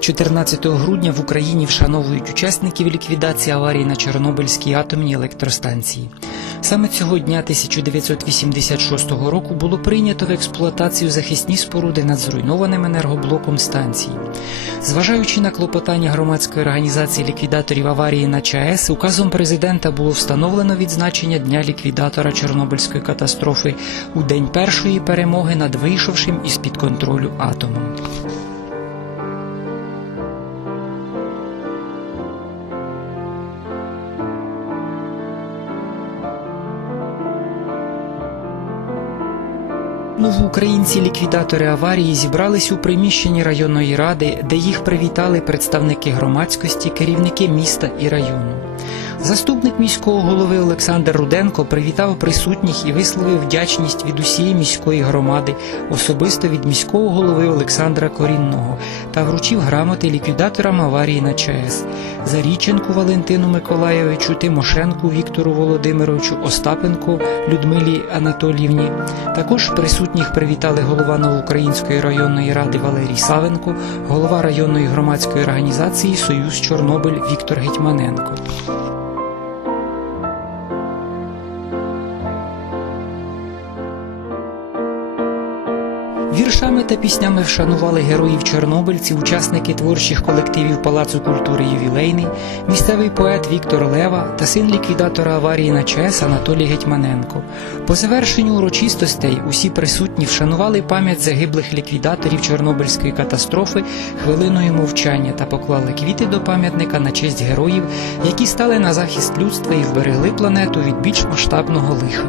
14 грудня в Україні вшановують учасників ліквідації аварії на Чорнобильській атомній електростанції. Саме цього дня 1986 року було прийнято в експлуатацію захисні споруди над зруйнованим енергоблоком станції. Зважаючи на клопотання громадської організації ліквідаторів аварії на ЧАЕС, указом президента було встановлено відзначення дня ліквідатора Чорнобильської катастрофи у день першої перемоги над вийшовшим із під контролю атомом. Новоукраїнці ліквідатори аварії зібрались у приміщенні районної ради, де їх привітали представники громадськості, керівники міста і району. Заступник міського голови Олександр Руденко привітав присутніх і висловив вдячність від усієї міської громади, особисто від міського голови Олександра Корінного, та вручив грамоти ліквідаторам аварії на ЧАЕС Заріченку Валентину Миколаєвичу, Тимошенку Віктору Володимировичу, Остапенко Людмилі Анатоліївні. Також присутніх привітали голова Новоукраїнської районної ради Валерій Савенко, голова районної громадської організації Союз Чорнобиль Віктор Гетьманенко. Віршами та піснями вшанували героїв чорнобильців, учасники творчих колективів Палацу культури Ювілейний, місцевий поет Віктор Лева та син ліквідатора аварії на ЧАЕС Анатолій Гетьманенко. По завершенню урочистостей усі присутні вшанували пам'ять загиблих ліквідаторів Чорнобильської катастрофи хвилиною мовчання та поклали квіти до пам'ятника на честь героїв, які стали на захист людства і вберегли планету від більш масштабного лиха.